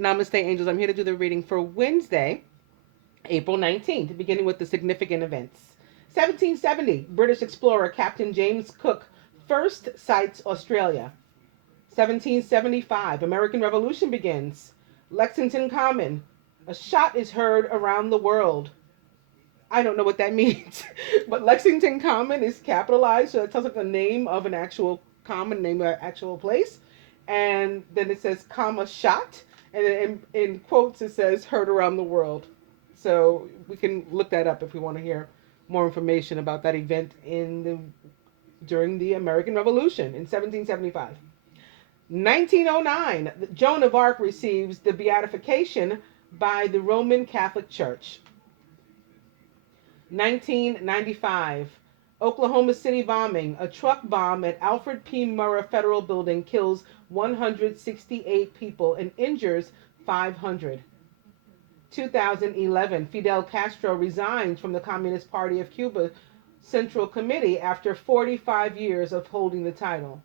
Namaste, angels. I'm here to do the reading for Wednesday, April 19th, beginning with the significant events. 1770, British explorer Captain James Cook first sights Australia. 1775, American Revolution begins. Lexington Common, a shot is heard around the world. I don't know what that means, but Lexington Common is capitalized, so that tells us the name of an actual common, name of an actual place. And then it says, comma, shot, and then in quotes it says, heard around the world. So we can look that up if we want to hear more information about that event during the American Revolution in 1775. 1909, Joan of Arc receives the beatification by the Roman Catholic Church. 1995, Oklahoma City bombing. A truck bomb at Alfred P. Murrah Federal Building kills 168 people and injures 500. 2011, Fidel Castro resigns from the Communist Party of Cuba Central Committee after 45 years of holding the title.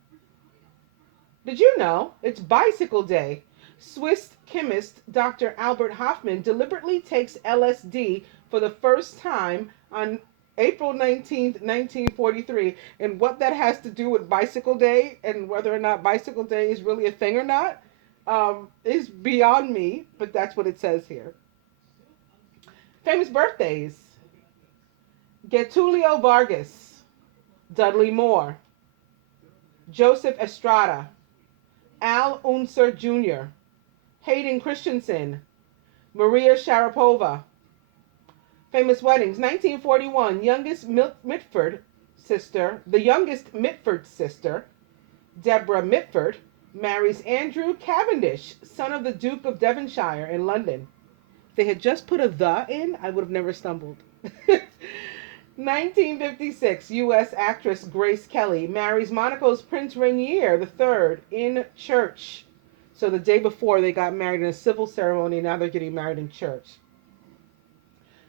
Did you know it's Bicycle Day? Swiss chemist Dr. Albert Hofmann deliberately takes LSD for the first time on April 19th, 1943. And what that has to do with Bicycle Day and whether or not Bicycle Day is really a thing or not is beyond me, but that's what it says here. Famous birthdays: Getulio Vargas, Dudley Moore, Joseph Estrada, Al Unser Jr., Hayden Christensen, Maria Sharapova. Famous weddings: 1941, the youngest Mitford sister, Deborah Mitford, marries Andrew Cavendish, son of the Duke of Devonshire, in London. If they had just put a "the" in, I would have never stumbled. 1956, U.S. actress Grace Kelly marries Monaco's Prince Rainier III in church. So the day before they got married in a civil ceremony, now they're getting married in church.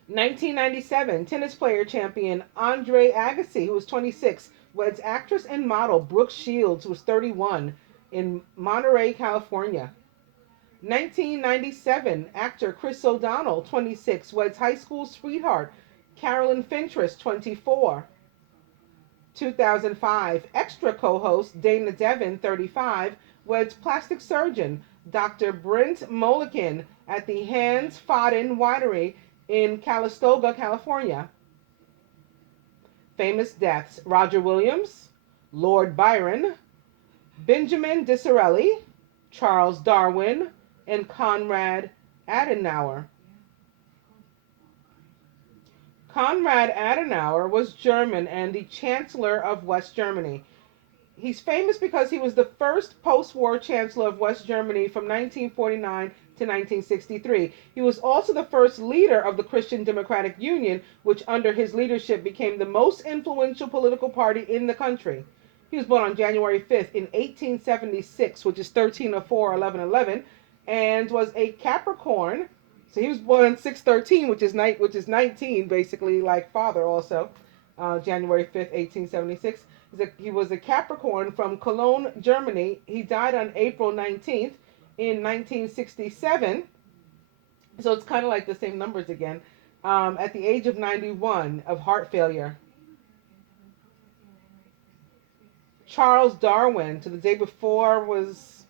1997, tennis player champion Andre Agassi, who was 26, weds actress and model Brooke Shields, who was 31, in Monterey, California. 1997, actor Chris O'Donnell, 26, weds high school sweetheart Carolyn Fentress, 24. 2005, extra co-host Dana Devin, 35, weds plastic surgeon Dr. Brent Molikin at the Hans Fodden Winery in Calistoga, California. Famous deaths: Roger Williams, Lord Byron, Benjamin Disraeli, Charles Darwin, and Konrad Adenauer. Konrad Adenauer was German and the Chancellor of West Germany. He's famous because he was the first post-war Chancellor of West Germany from 1949 to 1963. He was also the first leader of the Christian Democratic Union, which under his leadership became the most influential political party in the country. He was born on January 5th in 1876, which is 1304, 1111, and was a Capricorn. So he was born on 6/13, which is 19, basically, like father also, January 5th, 1876. He was a Capricorn from Cologne, Germany. He died on April 19th in 1967. So it's kind of like the same numbers again, at the age of 91 of heart failure. Charles Darwin, to the day before was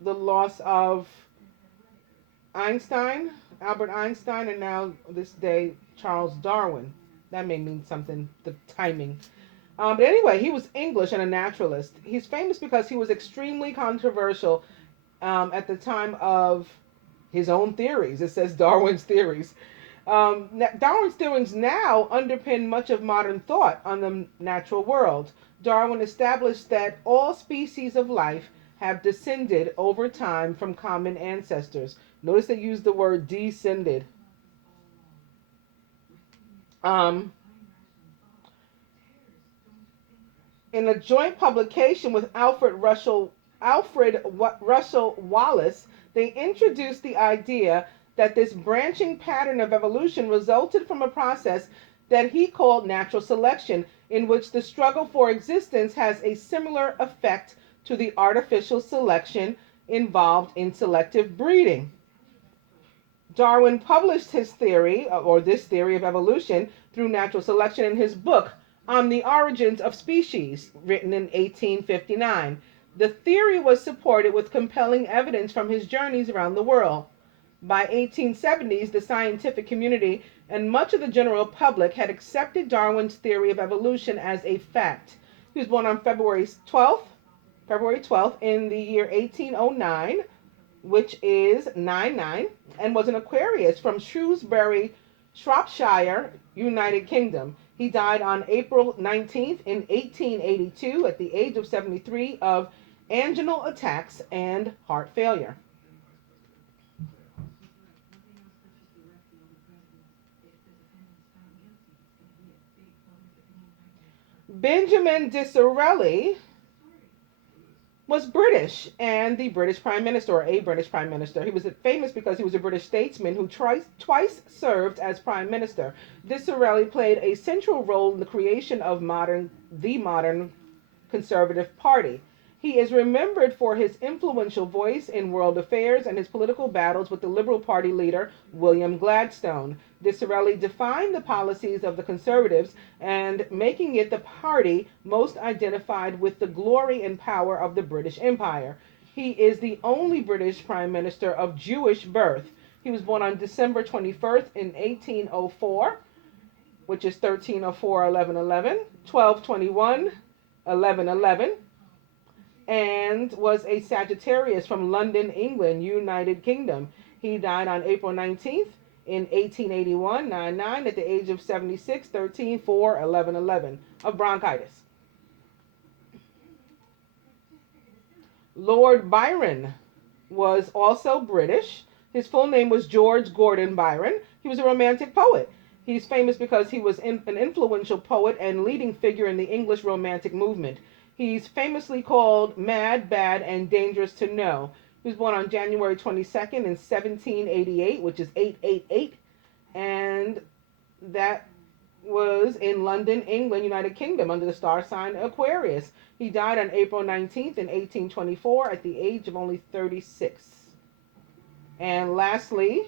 the loss of Albert Einstein, and now this day, Charles Darwin. That may mean something, the timing. But anyway, he was English and a naturalist. He's famous because he was extremely controversial at the time of his own theories. It says Darwin's theories. Darwin's theories now underpin much of modern thought on the natural world. Darwin established that all species of life have descended over time from common ancestors. Notice they use the word descended. In a joint publication with Alfred Russel Wallace, they introduced the idea that this branching pattern of evolution resulted from a process that he called natural selection, in which the struggle for existence has a similar effect to the artificial selection involved in selective breeding. Darwin published his theory, or this theory of evolution, through natural selection in his book On the Origins of Species, written in 1859. The theory was supported with compelling evidence from his journeys around the world. By 1870s, the scientific community and much of the general public had accepted Darwin's theory of evolution as a fact. He was born on February 12th in the year 1809, which is 99, and was an Aquarius from Shrewsbury, Shropshire, United Kingdom. He died on April 19th in 1882 at the age of 73 of anginal attacks and heart failure. Benjamin Disraeli was British and the British Prime Minister, or a British Prime Minister. He was famous because he was a British statesman who twice served as Prime Minister. Disraeli played a central role in the creation of the modern Conservative Party. He is remembered for his influential voice in world affairs and his political battles with the Liberal Party leader, William Gladstone. Disraeli defined the policies of the Conservatives and making it the party most identified with the glory and power of the British Empire. He is the only British Prime Minister of Jewish birth. He was born on December 21st in 1804, which is 1304, 1111, 1221, 1111, and was a Sagittarius from London, England, United Kingdom. He died on April 19th in 1881, 99, at the age of 76, 13/4, 11/11, of bronchitis. Lord Byron was also British. His full name was George Gordon Byron. He was a romantic poet. He's famous because he was an influential poet and leading figure in the English Romantic movement. He's famously called Mad, Bad, and Dangerous to Know. He was born on January 22nd in 1788, which is 888, and that was in London, England, United Kingdom, under the star sign Aquarius. He died on April 19th in 1824 at the age of only 36. And lastly,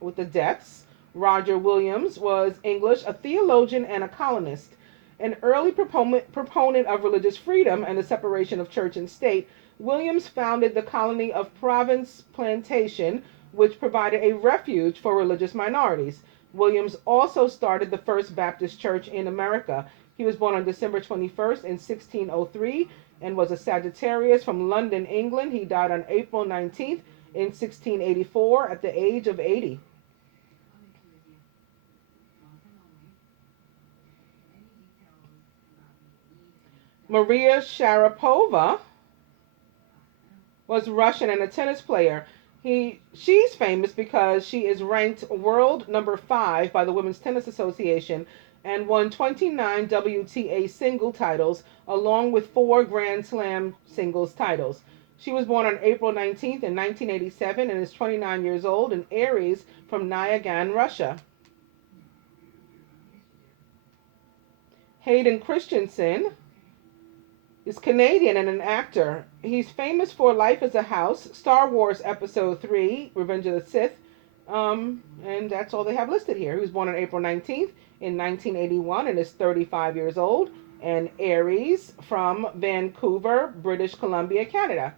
with the deaths, Roger Williams was English, a theologian and a colonist. An early proponent of religious freedom and the separation of church and state, Williams founded the colony of Providence Plantation, which provided a refuge for religious minorities. Williams also started the First Baptist Church in America. He was born on December 21st in 1603 and was a Sagittarius from London, England. He died on April 19th in 1684 at the age of 80. Maria Sharapova was Russian and a tennis player. She's famous because she is ranked world number 5 by the Women's Tennis Association and won 29 WTA single titles along with 4 Grand Slam singles titles. She was born on April 19th in 1987 and is 29 years old, an Aries from Nyagan, Russia. Hayden Christensen is Canadian and an actor. He's famous for Life as a House, Star Wars Episode 3, Revenge of the Sith, and that's all they have listed here. He was born on April 19th in 1981 and is 35 years old, and Aries from Vancouver, British Columbia, Canada.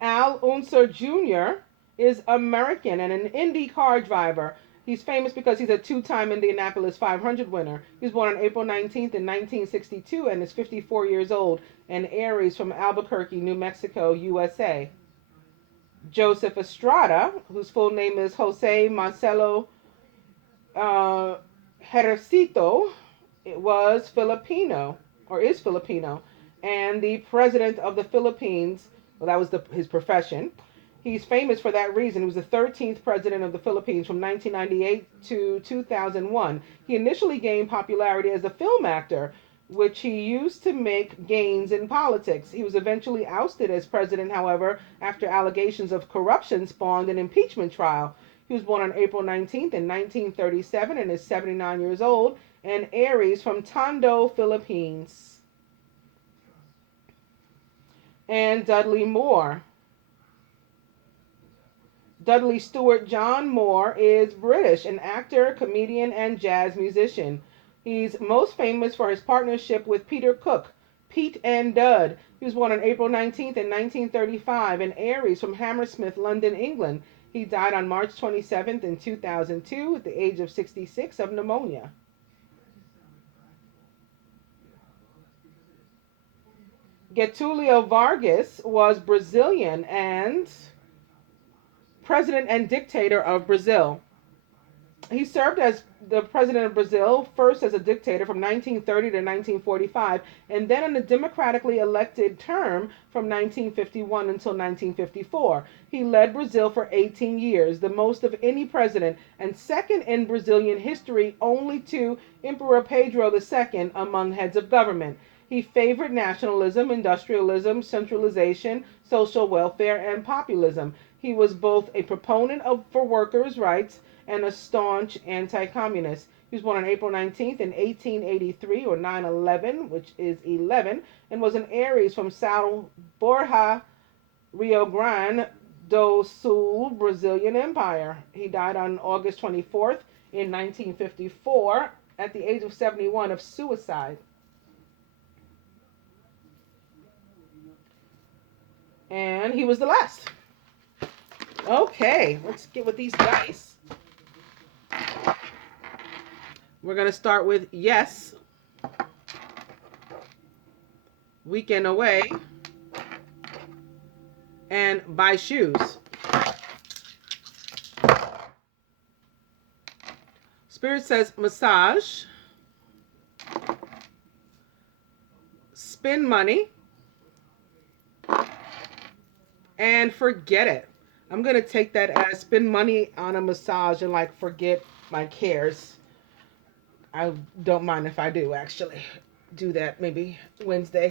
Al Unser Jr. is American and an Indy car driver. He's famous because he's a 2-time Indianapolis 500 winner. He was born on April 19th in 1962 and is 54 years old, and Aries from Albuquerque, New Mexico, USA. Joseph Estrada, whose full name is Jose Marcelo Ejercito, was Filipino, or is Filipino, and the president of the Philippines. Well, that was his profession. He's famous for that reason. He was the 13th president of the Philippines from 1998 to 2001. He initially gained popularity as a film actor, which he used to make gains in politics. He was eventually ousted as president, however, after allegations of corruption spawned an impeachment trial. He was born on April 19th in 1937 and is 79 years old, and Aries from Tondo, Philippines. And Dudley Moore Dudley Stewart John Moore is British, an actor, comedian, and jazz musician. He's most famous for his partnership with Peter Cook, Pete and Dud. He was born on April 19th in 1935 in Aries from Hammersmith, London, England. He died on March 27th in 2002 at the age of 66 of pneumonia. Getulio Vargas was Brazilian and president and dictator of Brazil. He served as the president of Brazil, first as a dictator from 1930 to 1945, and then in a democratically elected term from 1951 until 1954. He led Brazil for 18 years, the most of any president, and second in Brazilian history only to Emperor Pedro II among heads of government. He favored nationalism, industrialism, centralization, social welfare, and populism. He was both a proponent for workers' rights and a staunch anti-communist. He was born on April 19th in 1883, or 9/11, which is 11, and was an Aries from São Borja, Rio Grande do Sul, Brazilian Empire. He died on August 24th in 1954 at the age of 71 of suicide. And he was the last. Okay, let's get with these dice. We're going to start with yes, weekend away, and buy shoes. Spirit says massage, spend money, and forget it. I'm going to take that as spend money on a massage and like forget my cares. I don't mind if I do actually do that maybe Wednesday.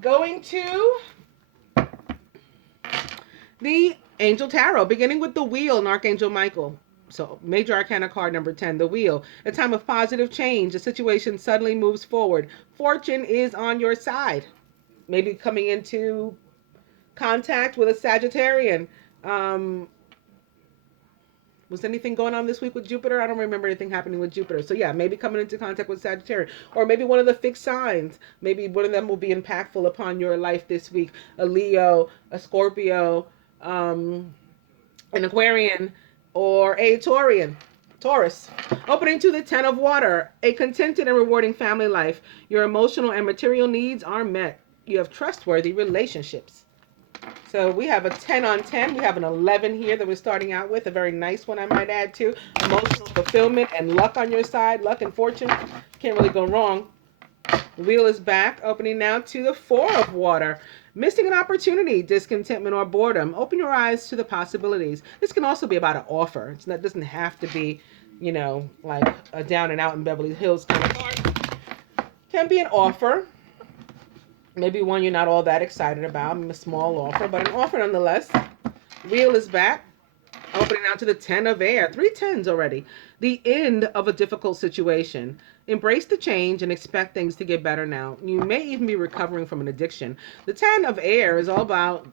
Going to the Angel Tarot, beginning with the Wheel and Archangel Michael. So Major Arcana card number 10, the Wheel. A time of positive change. A situation suddenly moves forward. Fortune is on your side. Maybe coming into contact with a Sagittarian. Was anything going on this week with Jupiter? I don't remember anything happening with Jupiter. So yeah, maybe coming into contact with Sagittarius. Or maybe one of the fixed signs. Maybe one of them will be impactful upon your life this week. A Leo, a Scorpio, an Aquarian, or a Taurus. Opening to the 10 of Water. A contented and rewarding family life. Your emotional and material needs are met. You have trustworthy relationships. So we have a 10 on 10. We have an 11 here that we're starting out with. A very nice one, I might add, too. Emotional fulfillment and luck on your side. Luck and fortune. Can't really go wrong. The Wheel is back. Opening now to the 4 of Water. Missing an opportunity, discontentment, or boredom. Open your eyes to the possibilities. This can also be about an offer. It doesn't have to be, you know, like a down and out in Beverly Hills kind of card. Can be an offer. Maybe one you're not all that excited about, a small offer, but an offer nonetheless. Wheel is back. Opening out to the 10 of Air. 3 10s already. The end of a difficult situation. Embrace the change and expect things to get better now. You may even be recovering from an addiction. The 10 of Air is all about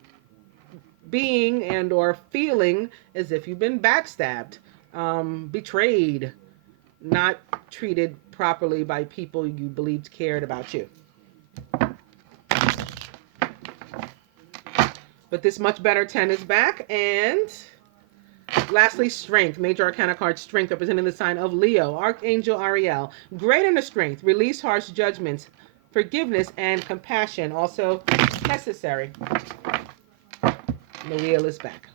being and or feeling as if you've been backstabbed, betrayed, not treated properly by people you believed cared about you. But this much better 10 is back. And lastly, Strength. Major Arcana card Strength, representing the sign of Leo. Archangel Ariel. Great inner strength. Release harsh judgments. Forgiveness and compassion. Also necessary. The Wheel is back.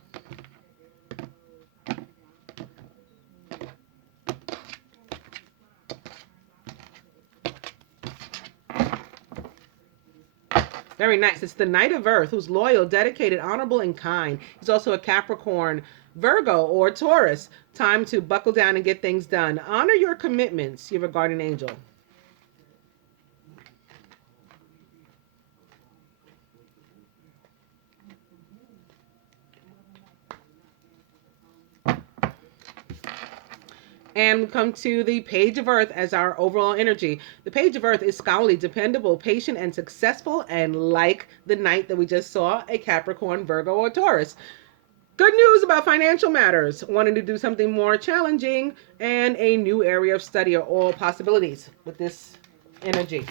Very nice. It's the Knight of Earth, who's loyal, dedicated, honorable, and kind. He's also a Capricorn, Virgo, or Taurus. Time to buckle down and get things done. Honor your commitments. You have a guardian angel. And we come to the Page of Earth as our overall energy. The Page of Earth is scholarly, dependable, patient, and successful. And like the Knight that we just saw, a Capricorn, Virgo, or Taurus. Good news about financial matters. Wanting to do something more challenging and a new area of study are all possibilities with this energy.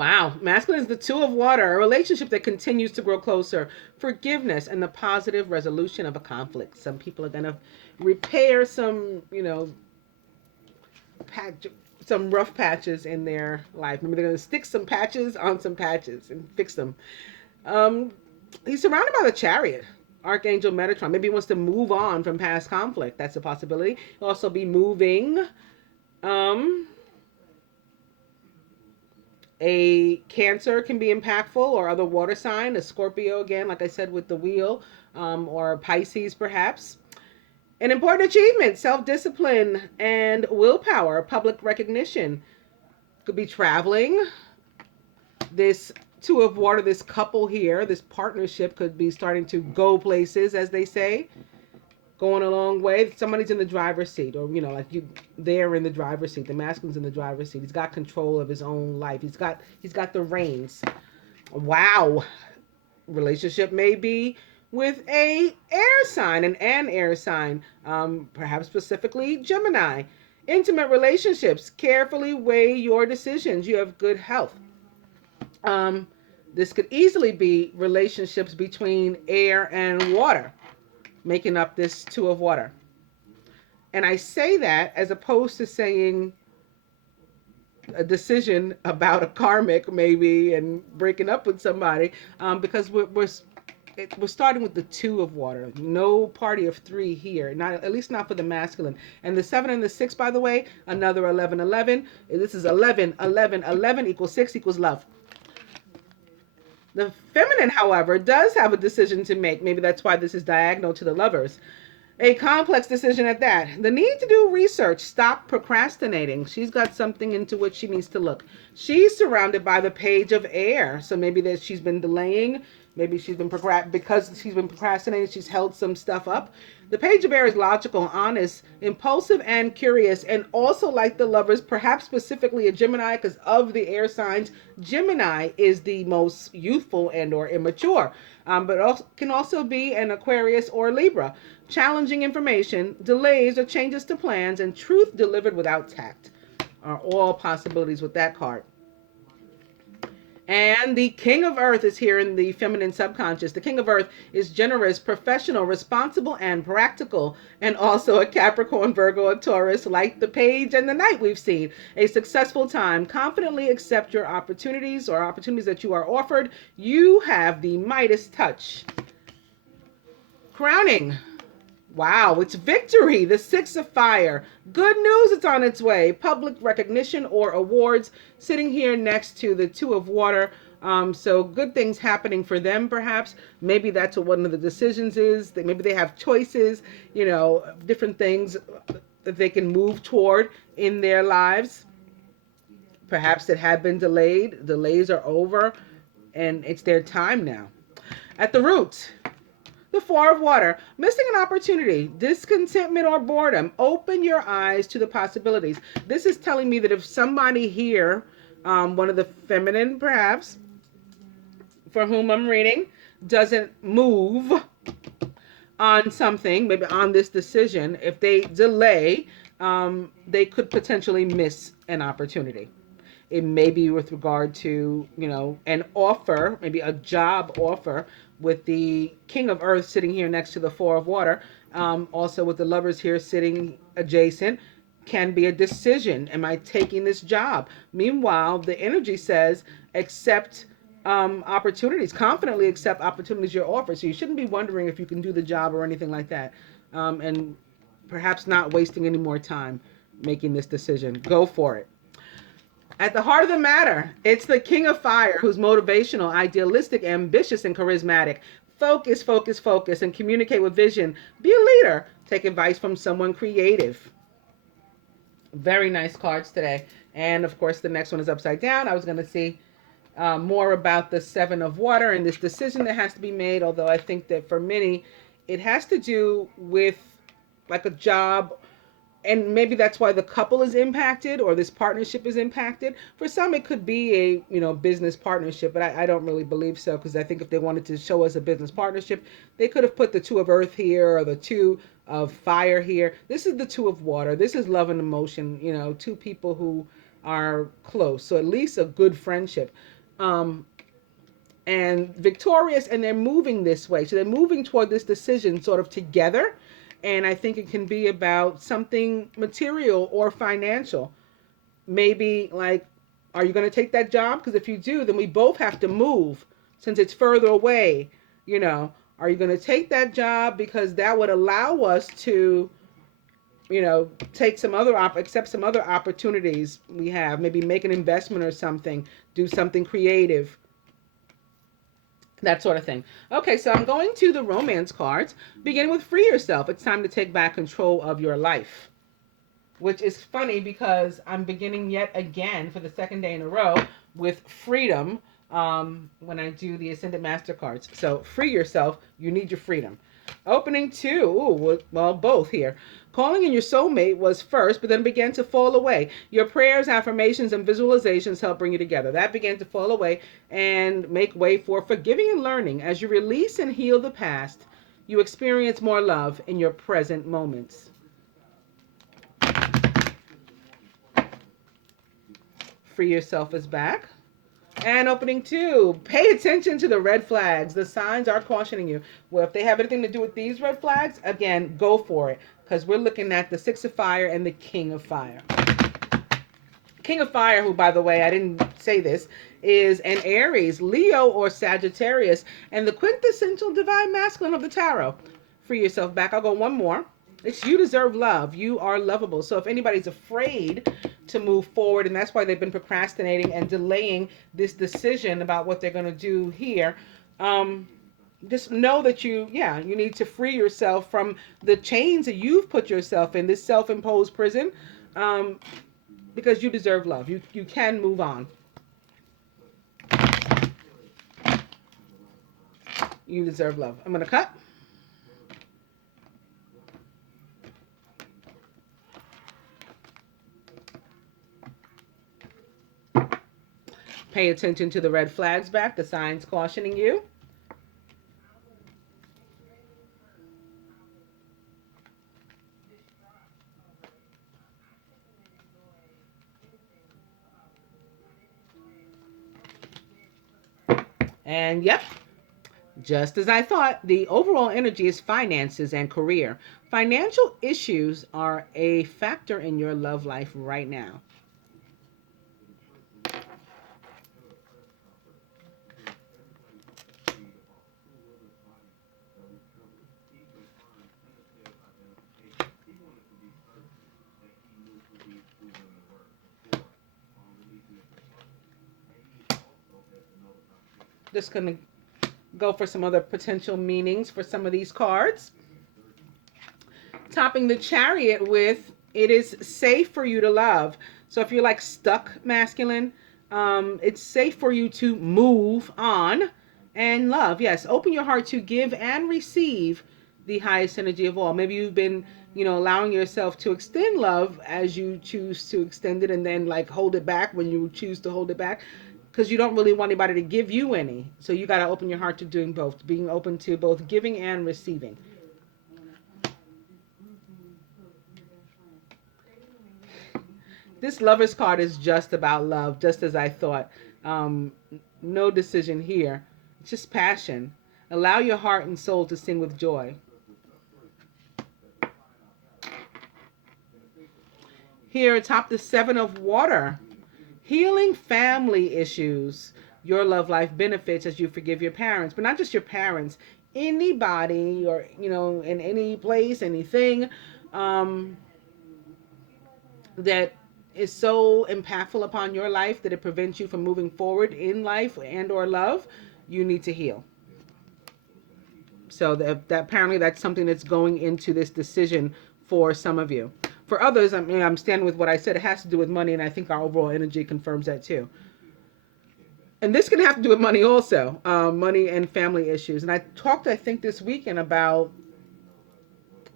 Wow. Masculine is the two of water, a relationship that continues to grow closer, forgiveness, and the positive resolution of a conflict. Some people are going to repair some, patch, some rough patches in their life. Maybe they're going to stick some patches on some patches and fix them. Um, he's surrounded by the chariot. Archangel Metatron. Maybe he wants to move on from past conflict. That's a possibility. He'll also be moving. Um, A Cancer can be impactful, or other water sign, a Scorpio again, like I said with the wheel, or Pisces perhaps. An important achievement, self discipline and willpower, public recognition. Could be traveling. This two of water, this couple here, this partnership could be starting to go places, as they say, going a long way. Somebody's in the driver's seat, or like they're in the driver's seat. The masculine's in the driver's seat. He's got control of his own life. He's got the reins. Wow. Relationship may be with a air sign, an air sign, perhaps specifically Gemini. Intimate relationships. Carefully weigh your decisions. You have good health. Um, this could easily be relationships between air and water, making up this two of water. And I say that as opposed to saying a decision about a karmic maybe and breaking up with somebody, because we're starting with the two of water. No party of three here, not at least not for the masculine. And the 7 and the 6, by the way, another 11, 11. This is 11, 11, 11 equals 6 equals love. The feminine, however, does have a decision to make. Maybe that's why this is diagonal to the lovers. A complex decision at that. The need to do research. Stop procrastinating. She's got something into which she needs to look. She's surrounded by the page of air. So maybe that she's been delaying. Maybe she's been because she's been procrastinating. She's held some stuff up. The page of air is logical, honest, impulsive, and curious, and also like the lovers, perhaps specifically a Gemini, because of the air signs, Gemini is the most youthful and or immature, but also, can also be an Aquarius or Libra. Challenging information, delays or changes to plans, and truth delivered without tact are all possibilities with that card. And the King of Earth is here in the feminine subconscious. The King of Earth is generous, professional, responsible, and practical. And also a Capricorn, Virgo, and Taurus, like the page and the knight we've seen. A successful time. Confidently accept your opportunities or opportunities that you are offered. You have the Midas touch. Crowning. Wow, it's victory. The 6 of fire. Good news, it's on its way. Public recognition or awards, sitting here next to the 2 of water. So good things happening for them, perhaps. Maybe that's what one of the decisions is. Maybe they have choices, different things that they can move toward in their lives. Perhaps it had been delayed. Delays are over, and it's their time now. At the root, the 4 of water, missing an opportunity, discontentment or boredom. Open your eyes to the possibilities. This is telling me that if somebody here, one of the feminine perhaps, for whom I'm reading, doesn't move on something, maybe on this decision, if they delay, they could potentially miss an opportunity. It may be with regard to, an offer, maybe a job offer, with the King of Earth sitting here next to the 4 of water. Also with the lovers here sitting adjacent, can be a decision. Am I taking this job? Meanwhile, the energy says accept opportunities, confidently accept opportunities you're offered. So you shouldn't be wondering if you can do the job or anything like that. And perhaps not wasting any more time making this decision. Go for it. At the heart of the matter, it's the King of Fire, who's motivational, idealistic, ambitious, and charismatic. Focus, focus, focus, and communicate with vision. Be a leader. Take advice from someone creative. Very nice cards today. And of course, the next one is upside down. I was going to see more about the Seven of Water and this decision that has to be made. Although I think that for many, it has to do with like a job, and maybe that's why the couple is impacted or this partnership is impacted. For some, it could be a business partnership, but I don't really believe so, because I think if they wanted to show us a business partnership, they could have put the Two of Earth here or the Two of Fire here. This is the Two of Water. This is love and emotion. Two people who are close, so at least a good friendship. And victorious, and they're moving this way. So they're moving toward this decision sort of together. And I think it can be about something material or financial. Maybe like, are you going to take that job? Because if you do, then we both have to move since it's further away. Are you going to take that job? Because that would allow us to, take some other, accept some other opportunities we have. Maybe make an investment or something, do something creative. That sort of thing. Okay, so I'm going to the romance cards, beginning with free yourself. It's time to take back control of your life. Which is funny because I'm beginning yet again for the second day in a row with freedom when I do the Ascended Master cards. So free yourself. You need your freedom. Opening two. Ooh, well, both here. Calling in your soulmate was first, but then began to fall away. Your prayers, affirmations, and visualizations help bring you together. That began to fall away and make way for forgiving and learning. As you release and heal the past, you experience more love in your present moments. Free yourself is back. And opening two, pay attention to the red flags. The signs are cautioning you. Well, if they have anything to do with these red flags, again, go for it. Because we're looking at the Six of Fire and the King of Fire. King of Fire, who, by the way, I didn't say this, is an Aries, Leo, or Sagittarius, and the quintessential divine masculine of the tarot. Free yourself back. I'll go one more. It's you deserve love. You are lovable. So if anybody's afraid to move forward, and that's why they've been procrastinating and delaying this decision about what they're going to do here, just know that you need to free yourself from the chains that you've put yourself in, this self-imposed prison, because you deserve love. You can move on. You deserve love. I'm going to cut. Pay attention to the red flags back, the signs cautioning you. And yep, just as I thought, the overall energy is finances and career. Financial issues are a factor in your love life right now. Just going to go for some other potential meanings for some of these cards. Topping the Chariot with, it is safe for you to love. So if you're like stuck masculine, it's safe for you to move on and love. Yes, open your heart to give and receive the highest energy of all. Maybe you've been, allowing yourself to extend love as you choose to extend it, and then like hold it back when you choose to hold it back, because you don't really want anybody to give you any. So you got to open your heart to doing both, being open to both giving and receiving. This Lover's card is just about love, just as I thought. No decision here. It's just passion. Allow your heart and soul to sing with joy. Here atop the Seven of Water. Healing family issues. Your love life benefits as you forgive your parents, but not just your parents. Anybody or, in any place, anything that is so impactful upon your life that it prevents you from moving forward in life and or love, you need to heal. So that apparently that's something that's going into this decision for some of you. For others, I mean, I'm standing with what I said. It has to do with money, and I think our overall energy confirms that too. And this can have to do with money also, money and family issues. And I talked, I think, this weekend about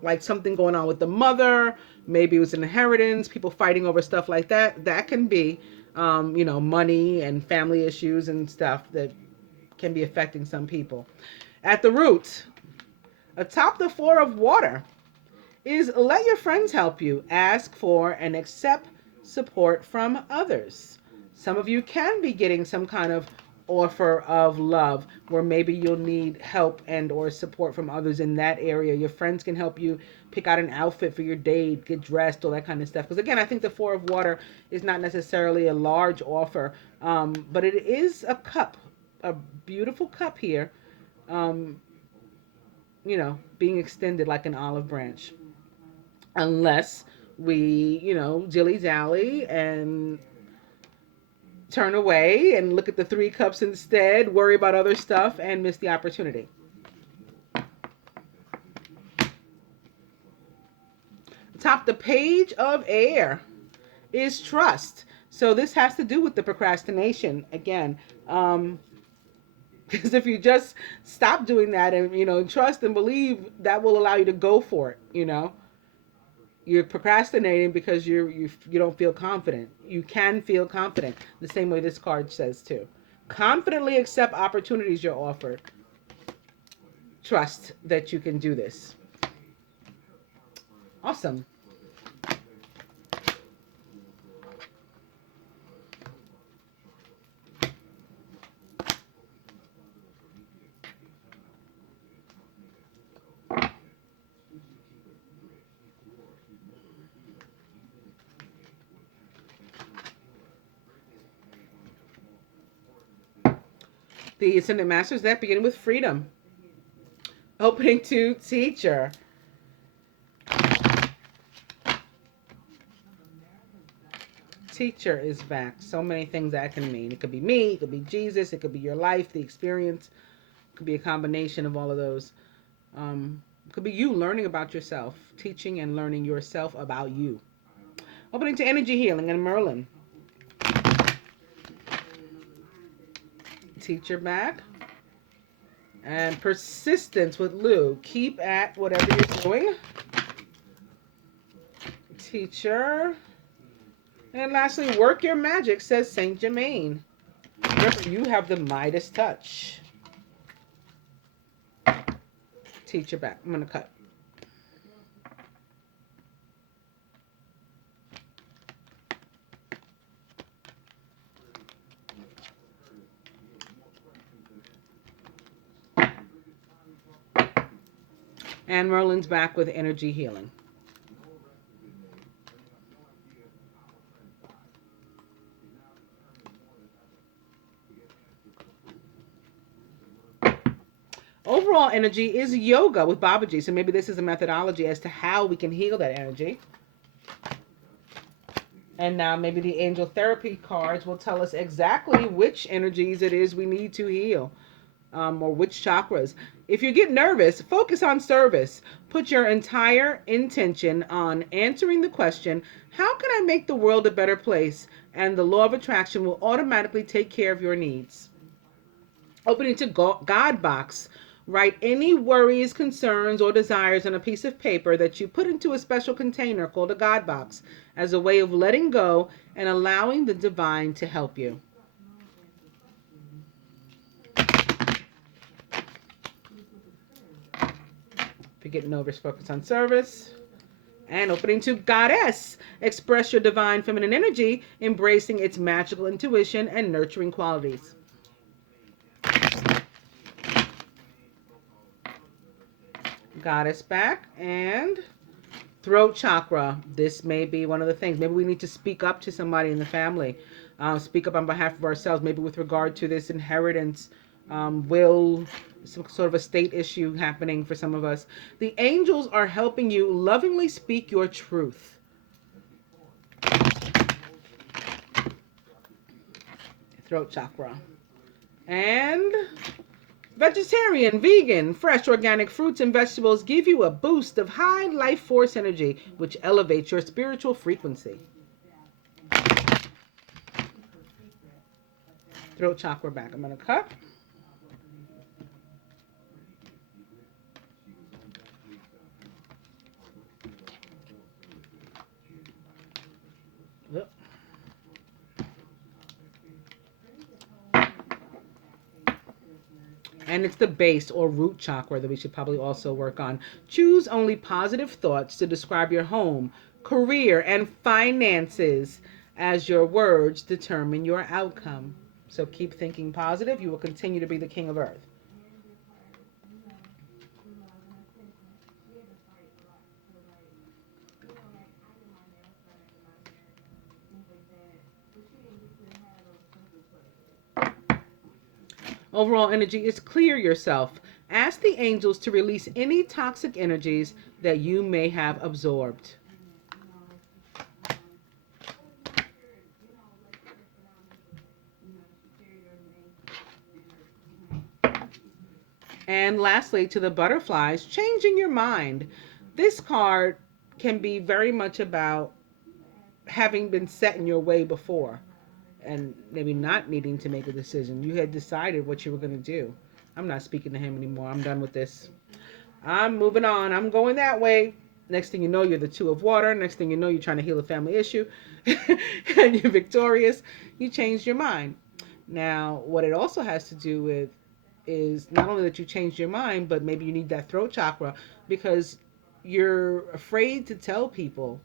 like something going on with the mother. Maybe it was an inheritance, people fighting over stuff like that. That can be, money and family issues and stuff that can be affecting some people. At the root, atop the Four of Water, is let your friends help you. Ask for and accept support from others. Some of you can be getting some kind of offer of love where maybe you'll need help and or support from others in that area. Your friends can help you pick out an outfit for your date, get dressed, all that kind of stuff. Because again, I think the Four of Water is not necessarily a large offer, but it is a cup, a beautiful cup here, being extended like an olive branch. Unless we, dilly-dally and turn away and look at the three cups instead, worry about other stuff, and miss the opportunity. Top the page of air is trust. So this has to do with the procrastination again. Because if you just stop doing that and, trust and believe, that will allow you to go for it, You're procrastinating because you don't feel confident. You can feel confident, the same way this card says too. Confidently accept opportunities you're offered. Trust that you can do this. Awesome. The Ascendant Masters that begin with freedom. Opening to teacher. Teacher is back. So many things that can mean. It could be me, it could be Jesus, it could be your life, the experience. It could be a combination of all of those. It could be you learning about yourself, teaching and learning yourself about you. Opening to energy healing and Merlin. Teacher back. And persistence with Lou. Keep at whatever you're doing. Teacher. And lastly, work your magic, says Saint Germain. Remember, you have the Midas touch. Teacher back. I'm going to cut. And Merlin's back with energy healing. Overall energy is yoga with Babaji. So maybe this is a methodology as to how we can heal that energy. And now maybe the angel therapy cards will tell us exactly which energies it is we need to heal. Or which chakras. If you get nervous, focus on service. Put your entire intention on answering the question, how can I make the world a better place? And the law of attraction will automatically take care of your needs. Opening to God box. Write any worries, concerns, or desires on a piece of paper that you put into a special container called a God box as a way of letting go and allowing the divine to help you. If you're getting nervous, focus on service. And opening to Goddess. Express your divine feminine energy, embracing its magical intuition and nurturing qualities. Goddess back. And throat chakra. This may be one of the things. Maybe we need to speak up to somebody in the family. Speak up on behalf of ourselves, maybe with regard to this inheritance, will, some sort of a state issue happening for some of us. The angels are helping you lovingly speak your truth. Throat chakra. And Vegetarian, vegan, fresh organic fruits and vegetables give you a boost of high life force energy, which elevates your spiritual frequency. Throat chakra back. I'm going to cut. Yep. And it's the base or root chakra that we should probably also work on. Choose only positive thoughts to describe your home, career, and finances, as your words determine your outcome. So keep thinking positive. You will continue to be the king of earth. Overall energy is clear yourself. Ask the angels to release any toxic energies that you may have absorbed. And lastly, to the butterflies, changing your mind. This card can be very much about having been set in your way before and maybe not needing to make a decision. You had decided what you were going to do. I'm not speaking to him anymore. I'm done with this. I'm moving on. I'm going that way. Next thing you know, you're the two of water. Next thing you know, you're trying to heal a family issue and you're victorious. You changed your mind. Now, what it also has to do with is not only that you changed your mind, but maybe you need that throat chakra because you're afraid to tell people.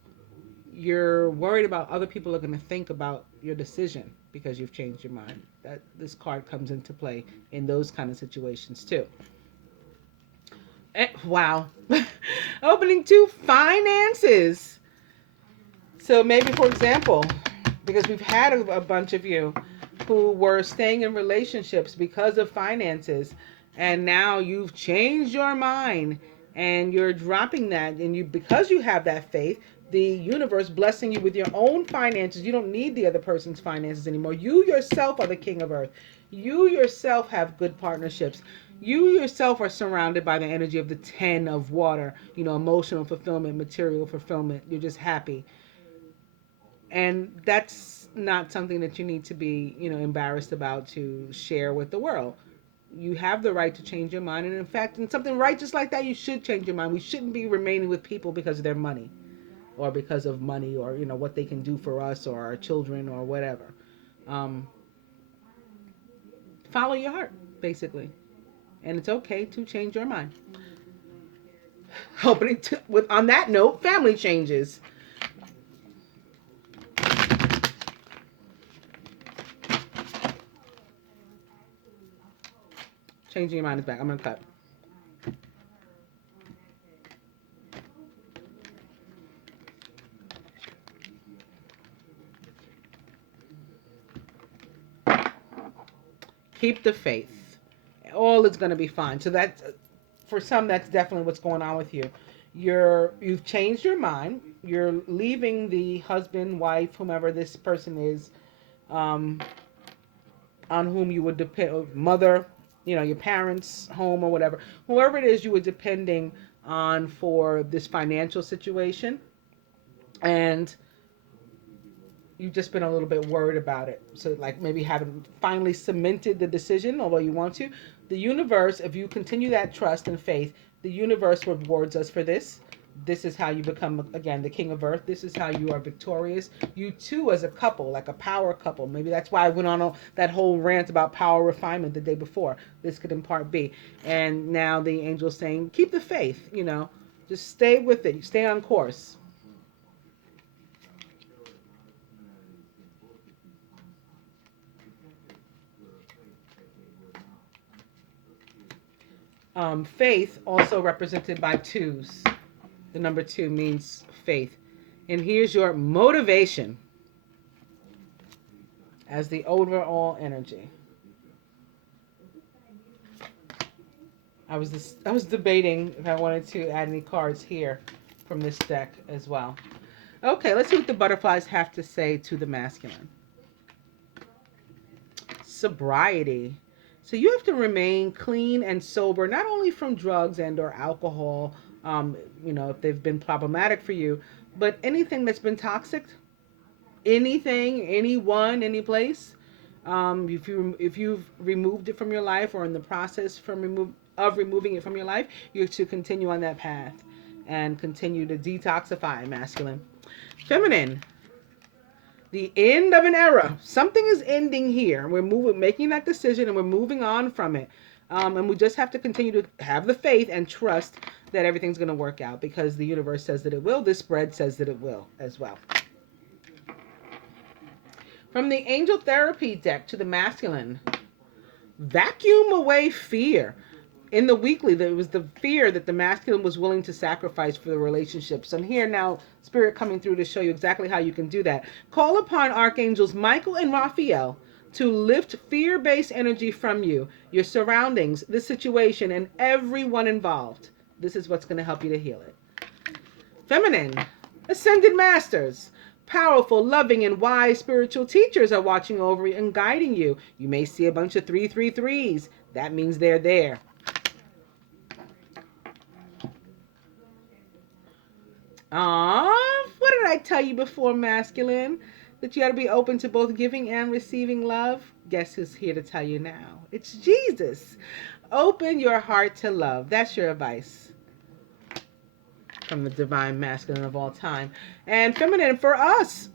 You're worried about other people are going to think about your decision because you've changed your mind. That this card comes into play in those kind of situations too. Wow. Opening to finances. So maybe, for example, because we've had a bunch of you who were staying in relationships because of finances, and now you've changed your mind and you're dropping that, and you, because you have that faith, the universe blessing you with your own finances. You don't need the other person's finances anymore. You yourself are the king of earth. You yourself have good partnerships. You yourself are surrounded by the energy of the 10 of water, emotional fulfillment, material fulfillment. You're just happy. And that's not something that you need to be, embarrassed about to share with the world. You have the right to change your mind. And in fact, in something righteous like that, you should change your mind. We shouldn't be remaining with people because of their money or because of money or, what they can do for us or our children or whatever. Follow your heart, basically. And it's okay to change your mind. On that note, family changes. Changing your mind is back. I'm going to cut. Keep the faith. All is going to be fine. So that's, for some, that's definitely what's going on with you. You've changed your mind. You're leaving the husband, wife, whomever this person is, on whom you would depend, mother, your parents' home or whatever, whoever it is you were depending on for this financial situation, and you've just been a little bit worried about it. So like maybe haven't finally cemented the decision, although you want to. The universe, if you continue that trust and faith, the universe rewards us for this. This is how you become, again, the king of earth. This is how you are victorious. You too, as a couple, like a power couple. Maybe that's why I went on that whole rant about power refinement the day before. This could in part be. And now the angel's saying, keep the faith, just stay with it. Stay on course. Faith, also represented by twos. The number 2 means faith. And here's your motivation as the overall energy. I was debating if I wanted to add any cards here from this deck as well. Okay, let's see what the butterflies have to say to the masculine. Sobriety. So you have to remain clean and sober, not only from drugs and or alcohol, if they've been problematic for you, but anything that's been toxic, anything, anyone, any place. If you've removed it from your life or in the process of removing it from your life, you're to continue on that path and continue to detoxify. Masculine. Feminine. The end of an era. Something is ending here. Making that decision, and we're moving on from it. And we just have to continue to have the faith and trust that everything's going to work out, because the universe says that it will. This spread says that it will as well. From the angel therapy deck to the masculine. Vacuum away fear. In the weekly, there was the fear that the masculine was willing to sacrifice for the relationship. So I'm here now, Spirit coming through to show you exactly how you can do that. Call upon archangels Michael and Raphael to lift fear-based energy from you, your surroundings, the situation, and everyone involved. This is what's going to help you to heal it. Feminine. Ascended masters. Powerful, loving, and wise spiritual teachers are watching over you and guiding you. You may see a bunch of 333s. That means they're there. What did I tell you before, masculine? That you got to be open to both giving and receiving love? Guess who's here to tell you now? It's Jesus. Open your heart to love. That's your advice from the divine masculine of all time. And feminine for us,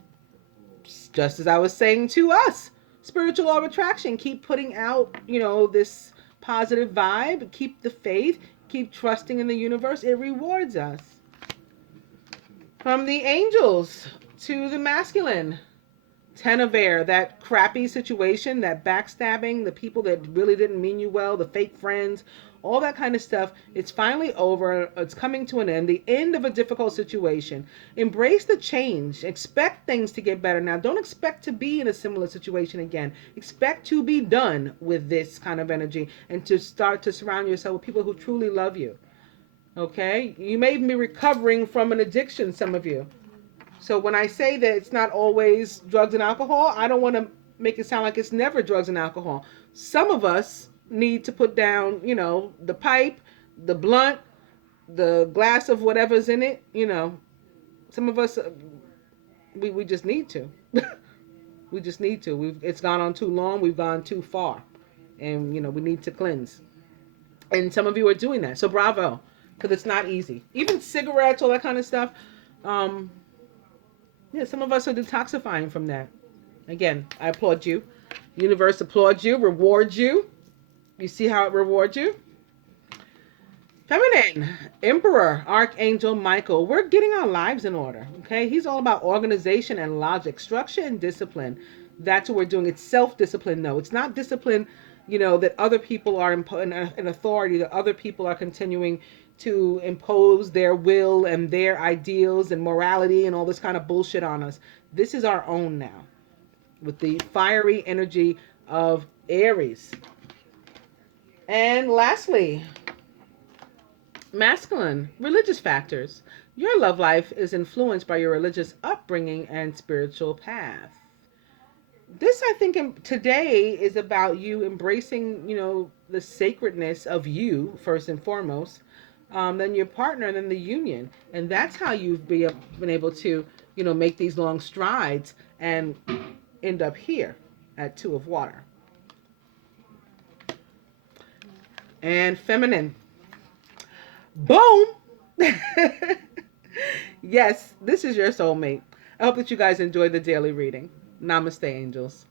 just as I was saying to us, spiritual law of attraction. Keep putting out, this positive vibe. Keep the faith. Keep trusting in the universe. It rewards us. From the angels to the masculine. Ten of air, that crappy situation, that backstabbing, the people that really didn't mean you well, the fake friends, all that kind of stuff. It's finally over. It's coming to an end. The end of a difficult situation. Embrace the change. Expect things to get better. Now, don't expect to be in a similar situation again. Expect to be done with this kind of energy and to start to surround yourself with people who truly love you. Okay? You may even be recovering from an addiction, some of you. So when I say that it's not always drugs and alcohol, I don't want to make it sound like it's never drugs and alcohol. Some of us need to put down, the pipe, the blunt, the glass of whatever's in it. Some of us, we just need to. We just need to. It's gone on too long. We've gone too far. And, we need to cleanse. And some of you are doing that. So bravo. Because it's not easy. Even cigarettes, all that kind of stuff. Some of us are detoxifying from that. Again, I applaud you. The universe applauds you, rewards you. You see how it rewards you? Feminine, Emperor, Archangel Michael. We're getting our lives in order, okay? He's all about organization and logic, structure and discipline. That's what we're doing. It's self-discipline, though. It's not discipline, that other people are in authority, that other people are continuing to impose their will and their ideals and morality and all this kind of bullshit on us. This is our own now, with the fiery energy of Aries. And lastly, masculine, religious factors. Your love life is influenced by your religious upbringing and spiritual path. This, I think, today is about you embracing, the sacredness of you, first and foremost, then your partner, and then the union. And that's how you've been able to, make these long strides and end up here at Two of Water. And feminine. Boom! Yes, this is your soulmate. I hope that you guys enjoy the daily reading. Namaste, angels.